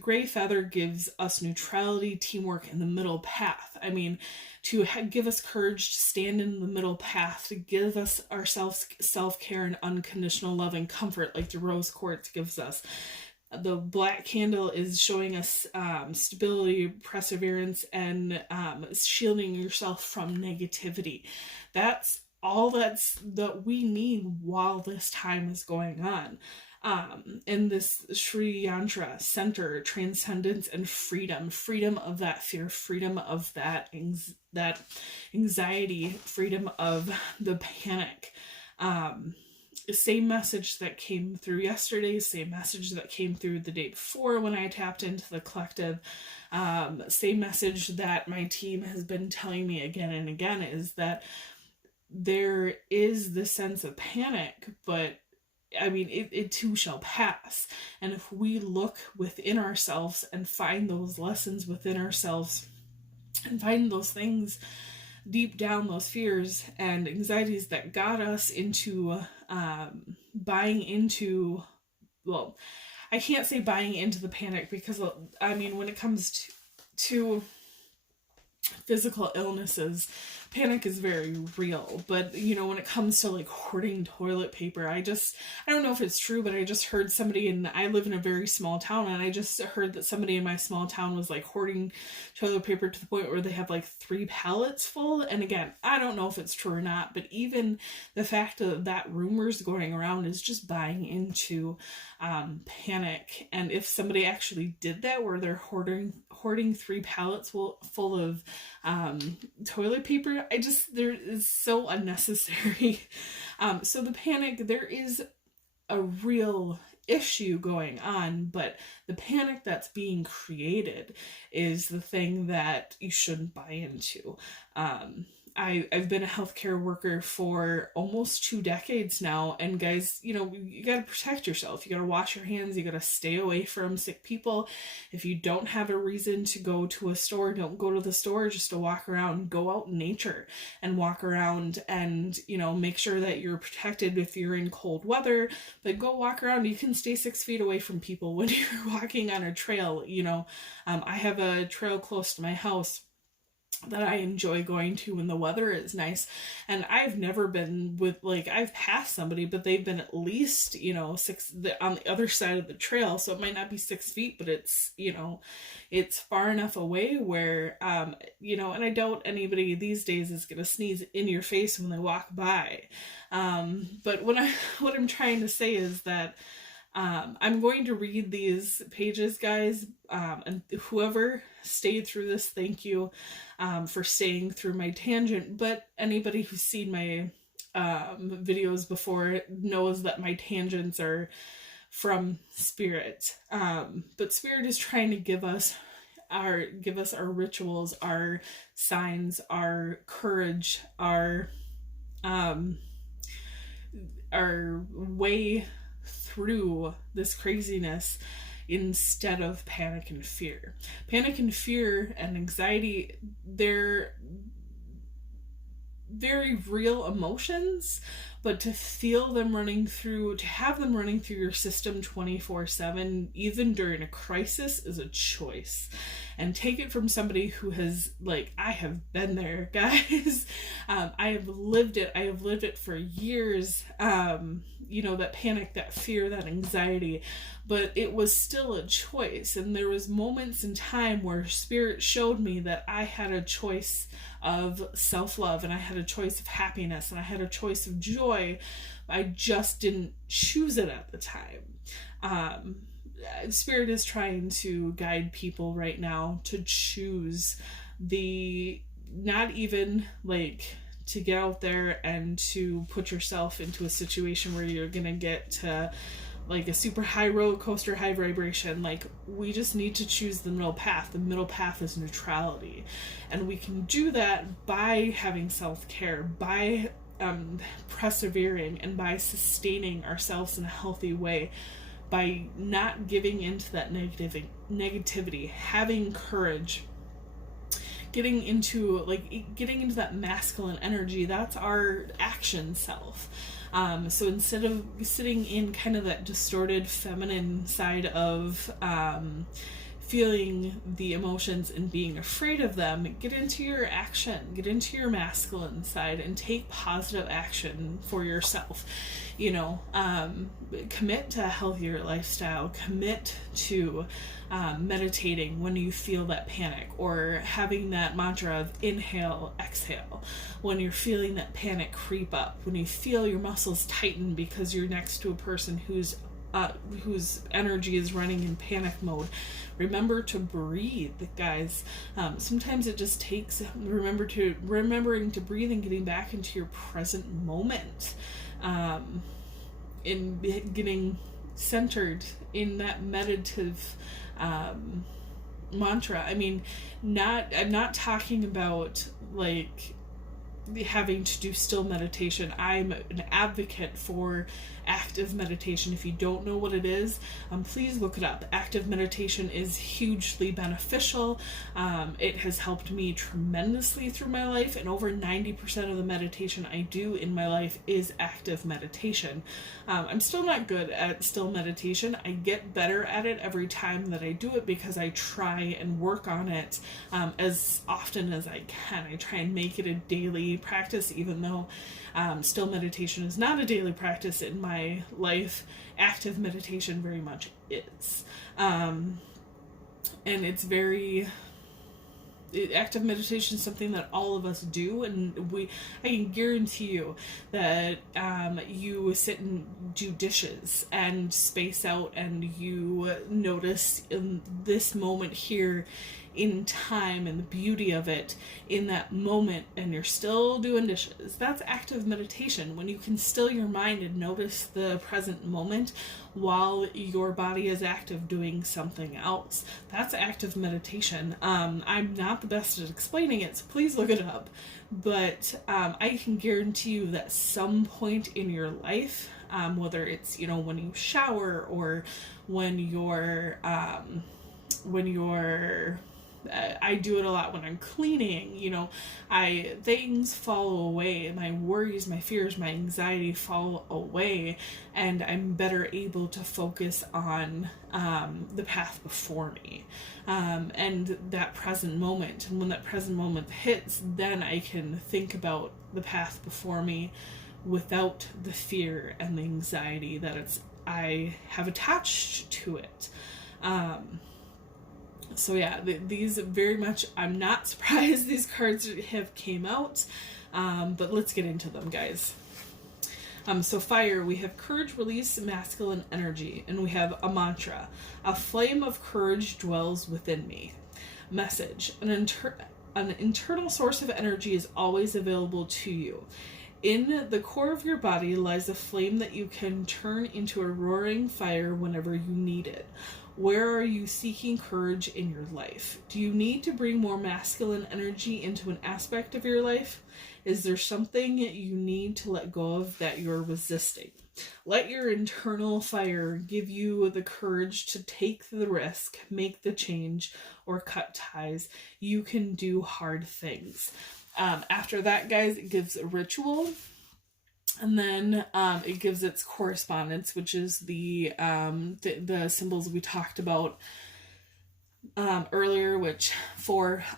gray feather gives us neutrality, teamwork, and the middle path. I mean, to give us courage to stand in the middle path, to give us ourselves self-care and unconditional love and comfort, like the rose quartz gives us. The black candle is showing us stability, perseverance, and shielding yourself from negativity. That's all that we need while this time is going on. In this Sri Yantra center, transcendence and freedom of that fear, freedom of that anxiety, freedom of the panic. Same message that came through yesterday, same message that came through the day before when I tapped into the collective. Same message that my team has been telling me again and again, is that there is this sense of panic, but I mean, it too shall pass. And if we look within ourselves and find those lessons within ourselves and find those things deep down, those fears and anxieties that got us into buying into, well, I can't say buying into the panic, because I mean, when it comes to physical illnesses, panic is very real. But when it comes to like hoarding toilet paper, I don't know if it's true, but I just heard somebody, I live in a very small town, and I just heard that somebody in my small town was like hoarding toilet paper to the point where they have like 3 pallets full. And again, I don't know if it's true or not, but even the fact that rumors going around is just buying into panic. And if somebody actually did that, where they're hoarding 3 pallets full of toilet paper, there is so unnecessary. So the panic, there is a real issue going on, but the panic that's being created is the thing that you shouldn't buy into. I've been a healthcare worker for almost 2 decades now, and guys, you know, you got to protect yourself. You got to wash your hands. You got to stay away from sick people. If you don't have a reason to go to a store, don't go to the store just to walk around. Go out in nature and walk around, and, you know, make sure that you're protected if you're in cold weather, but go walk around. You can stay 6 feet away from people when you're walking on a trail. You know, I have a trail close to my house that I enjoy going to when the weather is nice, and I've never been with, like, I've passed somebody, but they've been at least, you know, on the other side of the trail, so it might not be 6 feet, but it's, you know, it's far enough away where, you know, and I doubt anybody these days is gonna sneeze in your face when they walk by, but what I'm trying to say is that I'm going to read these pages, guys, and whoever stayed through this, thank you for staying through my tangent, but anybody who's seen my videos before knows that my tangents are from Spirit, but Spirit is trying to give us our rituals, our signs, our courage, our way through this craziness instead of panic and fear. Panic and fear and anxiety, they're very real emotions, but to feel them running through, to have them running through your system 24/7, even during a crisis, is a choice. And take it from somebody who has, like, I have been there, guys. I have lived it. I have lived it for years. You know, that panic, that fear, that anxiety, but it was still a choice. And there was moments in time where Spirit showed me that I had a choice of self-love, and I had a choice of happiness, and I had a choice of joy. I just didn't choose it at the time. Spirit is trying to guide people right now to choose not even, like, to get out there and to put yourself into a situation where you're gonna get to, like, a super high roller coaster, high vibration. Like, we just need to choose the middle path. The middle path is neutrality, and we can do that by having self-care, by persevering, and by sustaining ourselves in a healthy way, by not giving into that negativity, having courage, getting into that masculine energy. That's our action self. So instead of sitting in kind of that distorted feminine side of feeling the emotions and being afraid of them, get into your action, get into your masculine side, and take positive action for yourself. You know, commit to a healthier lifestyle, commit to meditating when you feel that panic, or having that mantra of inhale, exhale, when you're feeling that panic creep up, when you feel your muscles tighten because you're next to a person whose energy is running in panic mode. Remember to breathe, guys. Sometimes it just takes remembering to breathe and getting back into your present moment, in getting centered in that meditative mantra. I mean, I'm not talking about, like, having to do still meditation. I'm an advocate for active meditation. If you don't know what it is, please look it up. Active meditation is hugely beneficial. It has helped me tremendously through my life, and over 90% of the meditation I do in my life is active meditation. I'm still not good at still meditation. I get better at it every time that I do it because I try and work on it as often as I can. I try and make it a daily practice, even though still meditation is not a daily practice in my life. Active meditation very much is. And it's active meditation is something that all of us do, and I can guarantee you that you sit and do dishes and space out, and you notice in this moment here in time and the beauty of it in that moment, and you're still doing dishes. That's active meditation, when you can still your mind and notice the present moment while your body is active doing something else. That's active meditation. I'm not the best at explaining it, so please look it up. But I can guarantee you that some point in your life, whether it's, when you shower or when you're I do it a lot when I'm cleaning, things fall away. My worries, my fears, my anxiety fall away, and I'm better able to focus on the path before me, and that present moment. And when that present moment hits, then I can think about the path before me without the fear and the anxiety that I have attached to it. So yeah, these very much, I'm not surprised these cards have came out, but let's get into them, guys. So fire, we have courage, release, masculine energy, and we have a mantra. A flame of courage dwells within me. Message, an internal source of energy is always available to you. In the core of your body lies a flame that you can turn into a roaring fire whenever you need it. Where are you seeking courage in your life? Do you need to bring more masculine energy into an aspect of your life? Is there something you need to let go of that you're resisting? Let your internal fire give you the courage to take the risk, make the change, or cut ties. You can do hard things. After that, guys, it gives a ritual. And then it gives its correspondence, which is the symbols we talked about earlier, which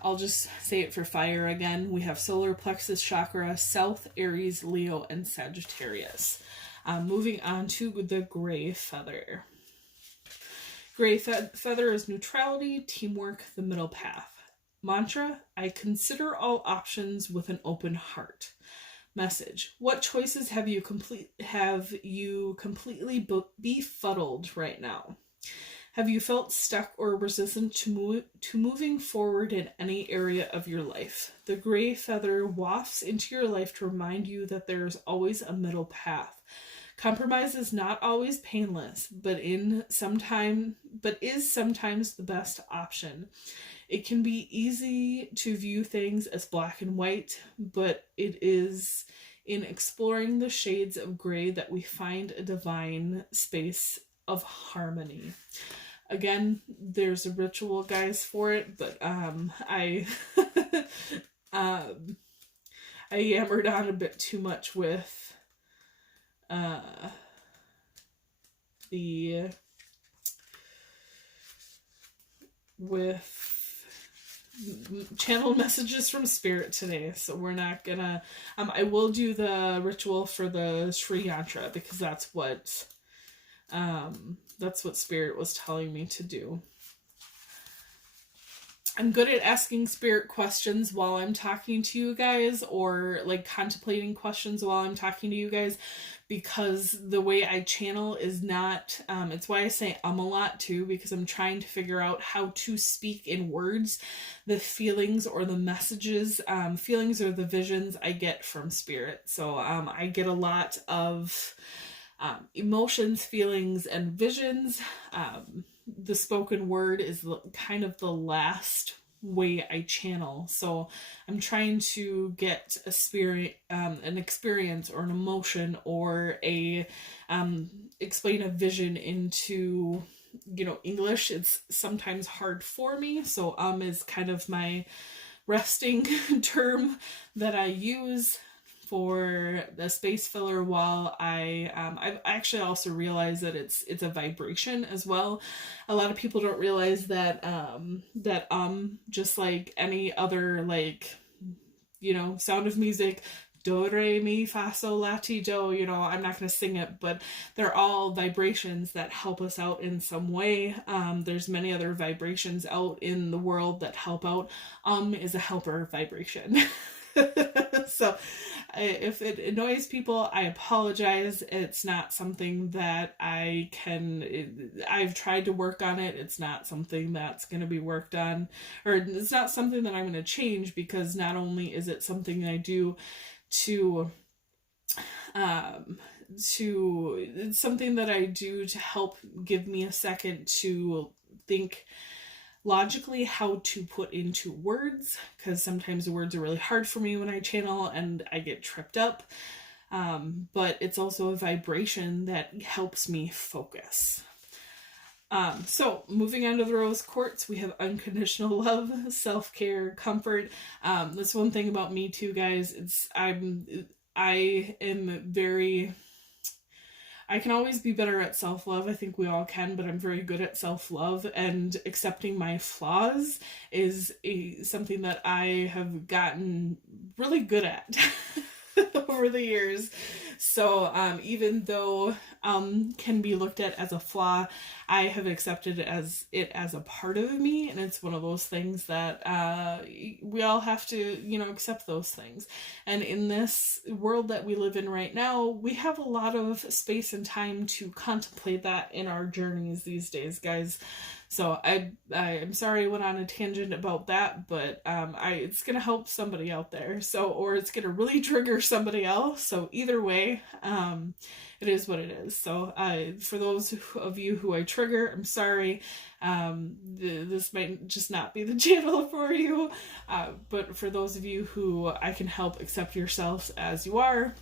I'll just say it for fire again. We have solar plexus chakra, South, Aries, Leo, and Sagittarius. Moving on to the gray feather. Gray feather is neutrality, teamwork, the middle path. Mantra, I consider all options with an open heart. Message, what choices have you completely befuddled right now? Have you felt stuck or resistant to moving forward in any area of your life? The gray feather wafts into your life to remind you that there is always a middle path. Compromise is not always painless, but is sometimes the best option. It can be easy to view things as black and white, but it is in exploring the shades of gray that we find a divine space of harmony. Again, there's a ritual, guys, for it, but I I yammered on a bit too much with channeled messages from spirit today, so we're not gonna I will do the ritual for the Sri Yantra, because that's what spirit was telling me to do. I'm good at asking spirit questions while I'm talking to you guys, or like contemplating questions while I'm talking to you guys, because the way I channel is not, it's why I say a lot too, because I'm trying to figure out how to speak in words the feelings or the messages, feelings or the visions I get from spirit. So I get a lot of emotions, feelings, and visions. The spoken word is kind of the last way I channel. So I'm trying to get a spirit, an experience or an emotion, or explain a vision into, English. It's sometimes hard for me. So is kind of my resting term that I use for the space filler, while I've actually also realized that it's a vibration as well. A lot of people don't realize that just like any other, sound of music, do, re, mi, fa, sol, la, ti, do, I'm not going to sing it, but they're all vibrations that help us out in some way. There's many other vibrations out in the world that help out. Is a helper vibration. So if it annoys people, I apologize. It's not something that I've tried to work on it. It's not something that's going to be worked on, or it's not something that I'm going to change, because not only is it something I do it's something that I do to help give me a second to think logically how to put into words, because sometimes the words are really hard for me when I channel and I get tripped up. But it's also a vibration that helps me focus. So moving on to the rose quartz, we have unconditional love, self-care, comfort. That's one thing about me too, guys. I can always be better at self-love. I think we all can, but I'm very good at self-love, and accepting my flaws is something that I have gotten really good at over the years. So even though can be looked at as a flaw, I have accepted it as a part of me, and it's one of those things that we all have to, accept those things. And in this world that we live in right now, we have a lot of space and time to contemplate that in our journeys these days, guys. So I'm sorry I went on a tangent about that, but it's going to help somebody out there. Or it's going to really trigger somebody else. So either way, it is what it is. So for those of you who I trigger, I'm sorry. This might just not be the channel for you. But for those of you who I can help accept yourselves as you are,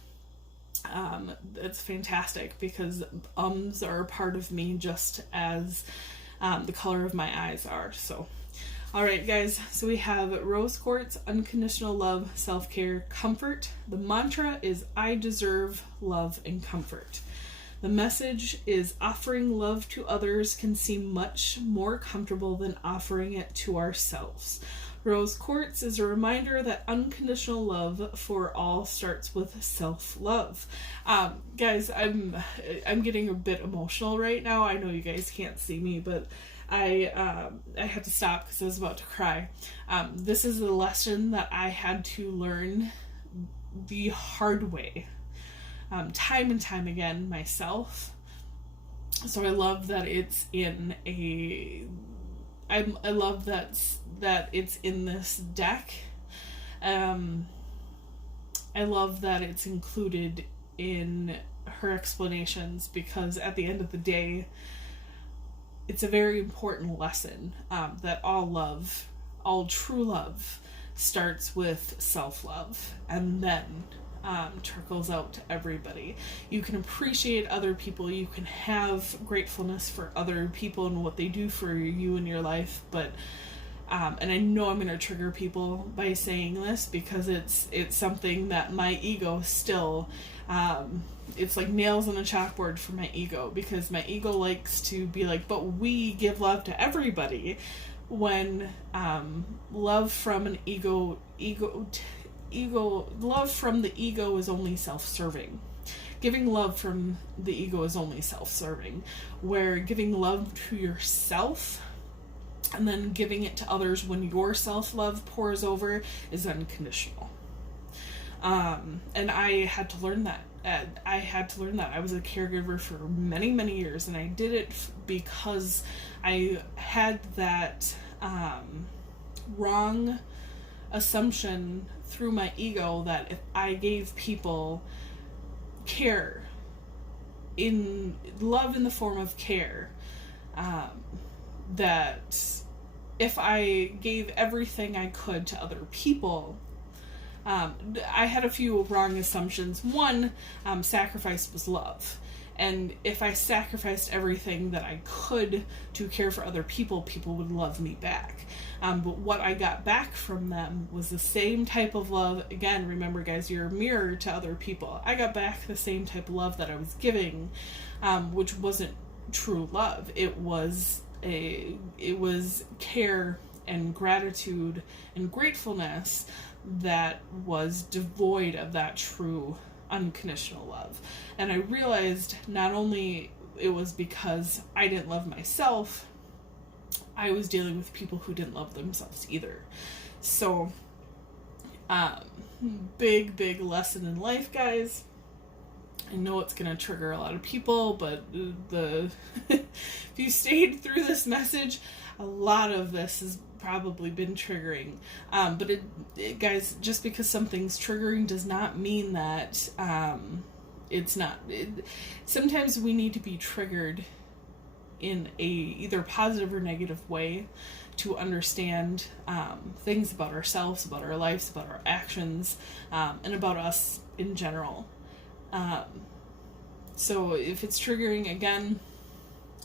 it's fantastic, because are a part of me just as the color of my eyes are. So, all right, guys. So we have rose quartz, unconditional love, self-care, comfort. The mantra is I deserve love and comfort. The message is offering love to others can seem much more comfortable than offering it to ourselves. Rose quartz is a reminder that unconditional love for all starts with self-love. Guys, I'm getting a bit emotional right now. I know you guys can't see me, but I had to stop because I was about to cry. This is a lesson that I had to learn the hard way, time and time again myself. So I love that it's in I love that it's in this deck. I love that it's included in her explanations, because at the end of the day, it's a very important lesson that all true love starts with self-love, and then trickles out to everybody. You can appreciate other people, you can have gratefulness for other people and what they do for you in your life, but and I know I'm going to trigger people by saying this, because it's something that my ego still, it's like nails on a chalkboard for my ego, because my ego likes to be like, but we give love to everybody, when love from an love from the ego is only self-serving. Giving love from the ego is only self-serving, where giving love to yourself and then giving it to others when your self-love pours over is unconditional. And I had to learn that. I was a caregiver for many, many years, and I did it because I had that wrong assumption through my ego that if I gave people care, in love in the form of care, that if I gave everything I could to other people, I had a few wrong assumptions. One, sacrifice was love. And if I sacrificed everything that I could to care for other people, people would love me back. But what I got back from them was the same type of love. Again, remember guys, you're a mirror to other people. I got back the same type of love that I was giving, which wasn't true love. It was care and gratitude and gratefulness that was devoid of that true unconditional love. And I realized not only it was because I didn't love myself, I was dealing with people who didn't love themselves either. So big lesson in life, guys. I know it's going to trigger a lot of people, but if you stayed through this message, a lot of this has probably been triggering. But guys, just because something's triggering does not mean that it's not. Sometimes we need to be triggered in a either positive or negative way to understand things about ourselves, about our lives, about our actions, and about us in general. So if it's triggering, again,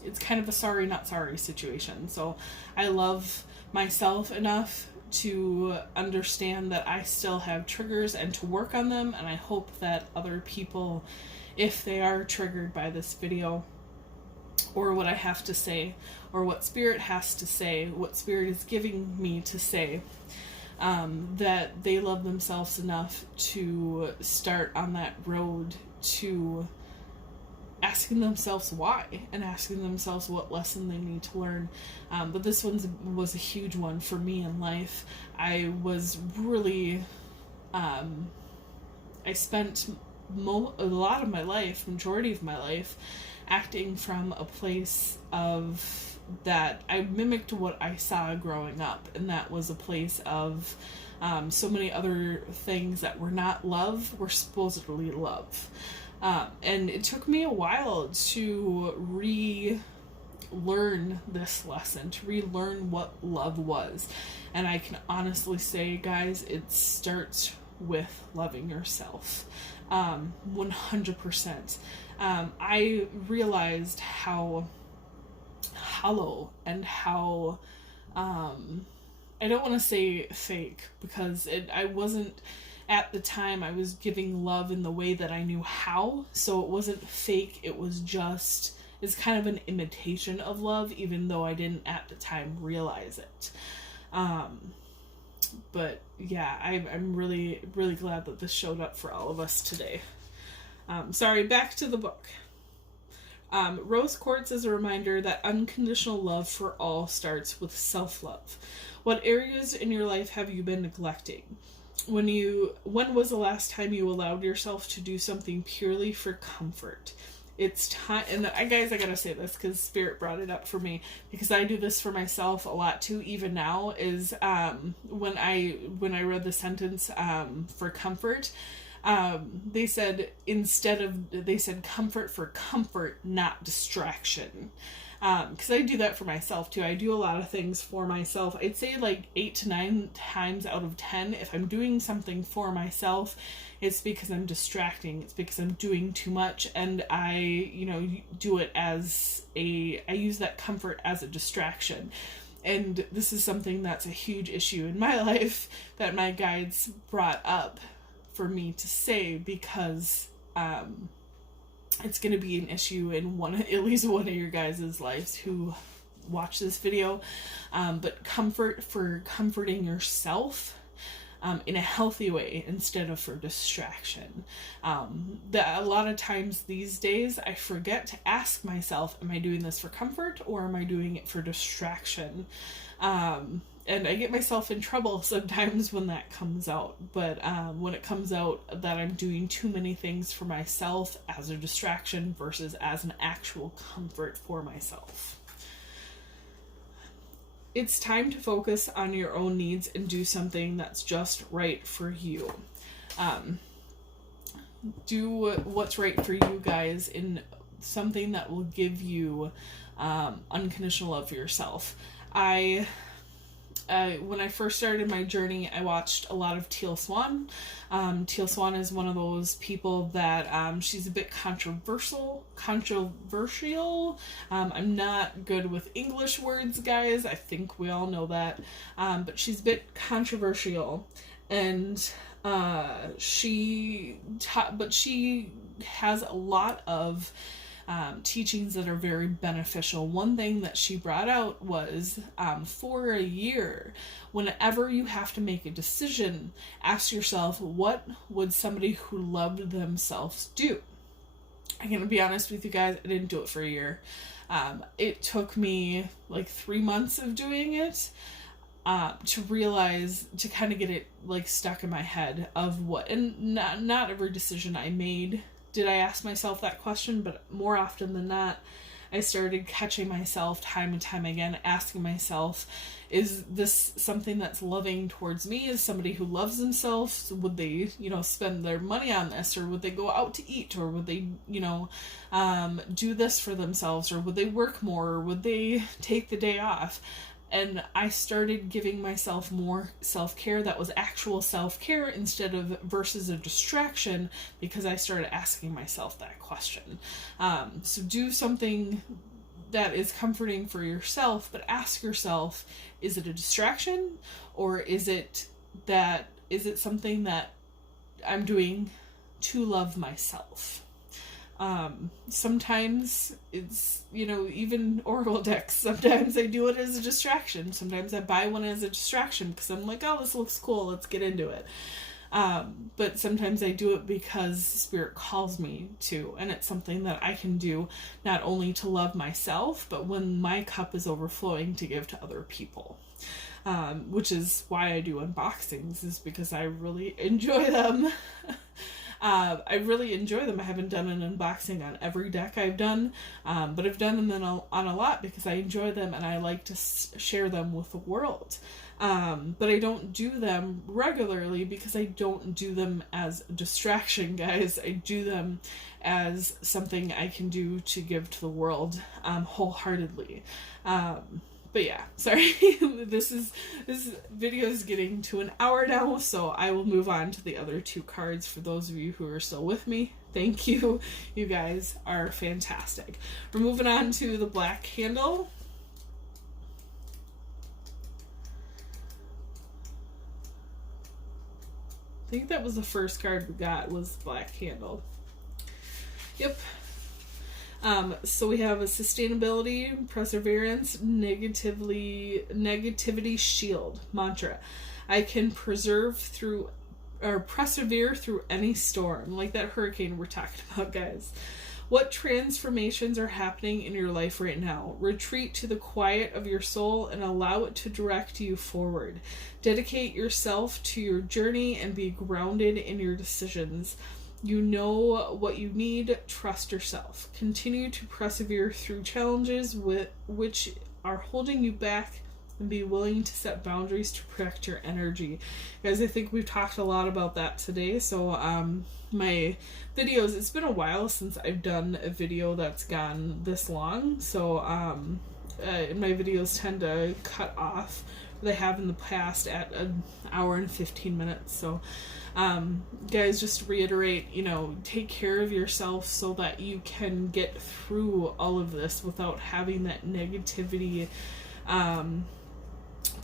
it's kind of a sorry not sorry situation. So I love myself enough to understand that I still have triggers and to work on them, and I hope that other people, if they are triggered by this video or what I have to say or what Spirit has to say, what Spirit is giving me to say, that they love themselves enough to start on that road to asking themselves why and asking themselves what lesson they need to learn. But this one was a huge one for me in life. I was really, I spent a lot of my life, majority of my life, acting from a place of that I mimicked what I saw growing up, and that was a place of so many other things that were not love were supposedly love. And it took me a while to relearn this lesson, to relearn what love was. And I can honestly say, guys, it starts with loving yourself. 100%. I realized how hollow and how, I don't want to say fake, because I wasn't, at the time, I was giving love in the way that I knew how, so it wasn't fake, it was just, it's kind of an imitation of love, even though I didn't at the time realize it. But yeah, I'm really, really glad that this showed up for all of us today. Sorry, back to the book. Rose Quartz is a reminder that unconditional love for all starts with self-love. What areas in your life have you been neglecting? When was the last time you allowed yourself to do something purely for comfort? It's time, and guys, I gotta say this because Spirit brought it up for me, because I do this for myself a lot too, even now, is when I read the sentence for comfort, they said comfort for comfort, not distraction. Because I do that for myself too. I do a lot of things for myself. I'd say like 8 to 9 times out of 10, if I'm doing something for myself, it's because I'm distracting. It's because I'm doing too much, and I do it as I use that comfort as a distraction. And this is something that's a huge issue in my life that my guides brought up for me to say, because it's going to be an issue in at least one of your guys' lives who watch this video. But comfort for comforting yourself in a healthy way instead of for distraction. A lot of times these days I forget to ask myself, am I doing this for comfort or am I doing it for distraction? And I get myself in trouble sometimes when that comes out. But when it comes out that I'm doing too many things for myself as a distraction versus as an actual comfort for myself. It's time to focus on your own needs and do something that's just right for you. Do what's right for you guys in something that will give you unconditional love for yourself. When I first started my journey, I watched a lot of Teal Swan. Teal Swan is one of those people that she's a bit controversial. I'm not good with English words, guys. I think we all know that. But she's a bit controversial, and she has a lot of teachings that are very beneficial. One thing that she brought out was for a year, whenever you have to make a decision, ask yourself, what would somebody who loved themselves do? I'm going to be honest with you guys, I didn't do it for a year. It took me like 3 months of doing it. to realize, to kind of get it like stuck in my head of what, and not every decision I made did I ask myself that question, but more often than not, I started catching myself time and time again, asking myself, is this something that's loving towards me? Is somebody who loves themselves? Would they, spend their money on this? Or would they go out to eat? Or would they, do this for themselves? Or would they work more? Or would they take the day off? And I started giving myself more self-care that was actual self-care instead of versus a distraction, because I started asking myself that question. So do something that is comforting for yourself, but ask yourself, is it a distraction, or is it something that I'm doing to love myself? Sometimes it's, even Oracle decks, sometimes I do it as a distraction. Sometimes I buy one as a distraction because I'm like, oh, this looks cool, let's get into it. But sometimes I do it because Spirit calls me to, and it's something that I can do not only to love myself, but when my cup is overflowing, to give to other people. Which is why I do unboxings, is because I really enjoy them. I really enjoy them. I haven't done an unboxing on every deck I've done, but I've done them on a lot because I enjoy them and I like to share them with the world. But I don't do them regularly because I don't do them as a distraction, guys. I do them as something I can do to give to the world wholeheartedly. But yeah, sorry, this video is getting to an hour now, so I will move on to the other two cards for those of you who are still with me. Thank you. You guys are fantastic. We're moving on to the Black Candle. I think that was the first card we got, was Black Candle. Yep. So we have a sustainability, perseverance, negativity shield mantra. I can persevere through any storm, like that hurricane we're talking about, guys. What transformations are happening in your life right now? Retreat to the quiet of your soul and allow it to direct you forward. Dedicate yourself to your journey and be grounded in your decisions. You know what you need. Trust yourself. Continue to persevere through challenges which are holding you back, and be willing to set boundaries to protect your energy. Guys, I think we've talked a lot about that today. So my videos, it's been a while since I've done a video that's gone this long. So my videos tend to cut off. They have in the past at an hour and 15 minutes. So guys, just to reiterate, take care of yourself so that you can get through all of this without having that negativity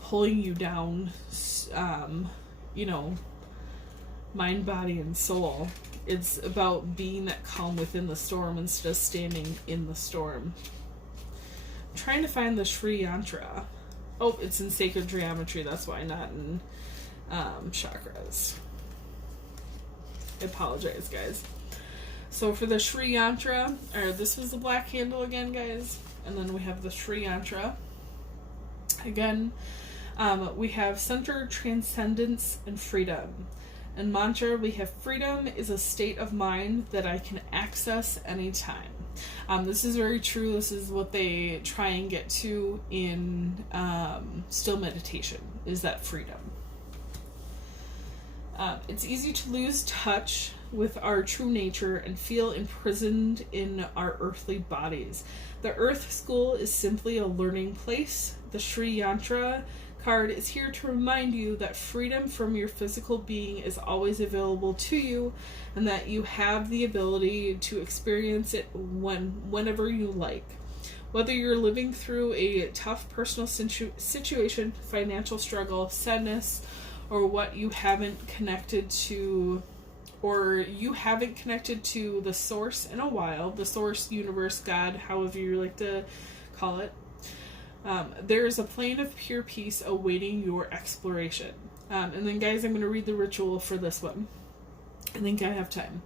pulling you down, mind, body, and soul. It's about being that calm within the storm instead of standing in the storm. I'm trying to find the Sri Yantra. Oh, it's in Sacred Geometry, that's why, not in Chakras. I apologize, guys. So for the Sri Yantra, this was the Black Candle again, guys, and then we have the Sri Yantra. Again, we have center, transcendence, and freedom. And mantra, we have freedom is a state of mind that I can access anytime. This is very true. This is what they try and get to in still meditation, is that freedom. It's easy to lose touch with our true nature and feel imprisoned in our earthly bodies. The Earth School is simply a learning place. The Sri Yantra card is here to remind you that freedom from your physical being is always available to you, and that you have the ability to experience it whenever you like. Whether you're living through a tough personal situation, financial struggle, sadness, or what you haven't connected to, the source in a while, the source, universe, God, however you like to call it, there is a plane of pure peace awaiting your exploration. And then, guys, I'm going to read the ritual for this one. I think I have time.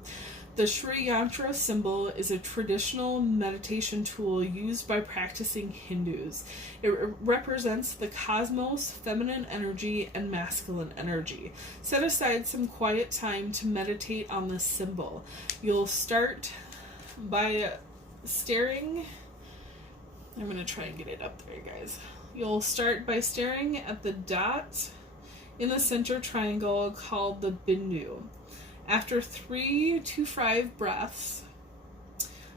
The Shri Yantra symbol is a traditional meditation tool used by practicing Hindus. It represents the cosmos, feminine energy, and masculine energy. Set aside some quiet time to meditate on this symbol. You'll start by staring. I'm going to try and get it up there, guys. You'll start by staring at the dot in the center triangle called the Bindu. After 3 to 5 breaths,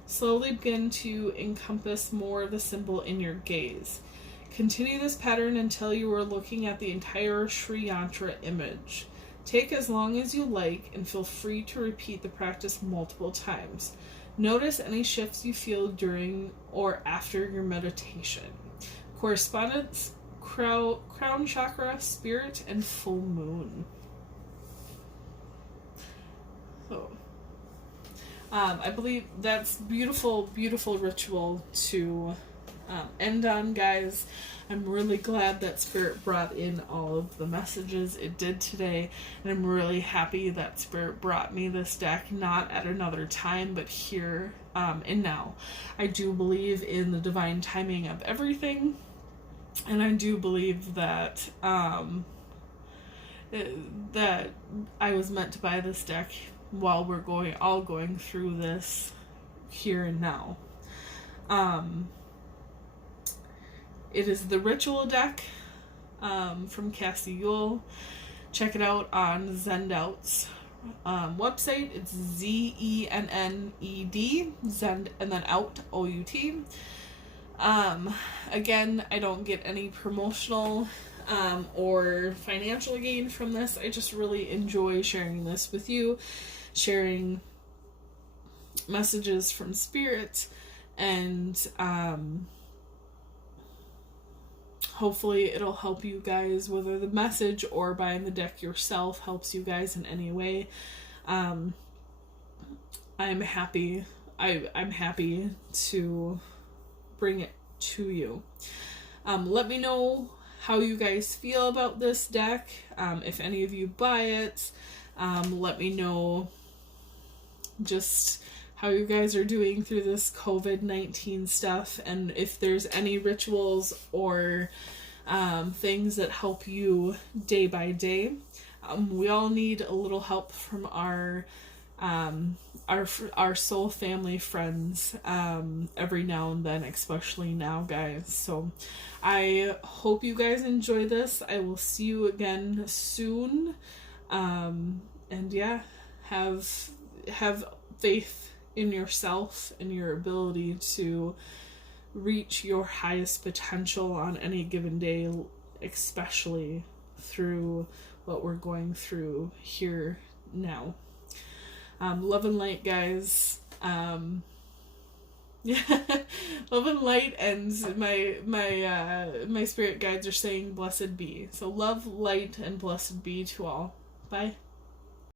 slowly begin to encompass more of the symbol in your gaze. Continue this pattern until you are looking at the entire Sri Yantra image. Take as long as you like and feel free to repeat the practice multiple times. Notice any shifts you feel during or after your meditation. Correspondence, crown chakra, spirit, and full moon. So, I believe that's beautiful, beautiful ritual to end on, guys. I'm really glad that Spirit brought in all of the messages it did today, and I'm really happy that Spirit brought me this deck, not at another time, but here and now. I do believe in the divine timing of everything, and I do believe that that I was meant to buy this deck while we're going through this here and now. It is the ritual deck from Cassie. Check it out on Zendout's website. It's Zenned, Zend, and then out, O-U-T. Again, I don't get any promotional or financial gain from this. I just really enjoy sharing this with you, sharing messages from Spirit, and hopefully it'll help you guys, whether the message or buying the deck yourself helps you guys in any way. I'm happy to bring it to you. Let me know how you guys feel about this deck. If any of you buy it, let me know just how you guys are doing through this COVID-19 stuff, and if there's any rituals or things that help you day by day. We all need a little help from our soul family friends every now and then, especially now, guys. So I hope you guys enjoy this. I will see you again soon. And yeah, have faith in yourself and your ability to reach your highest potential on any given day, especially through what we're going through here now. Love and light, guys. Yeah, love and light, and my spirit guides are saying blessed be. So love, light, and blessed be to all. Bye.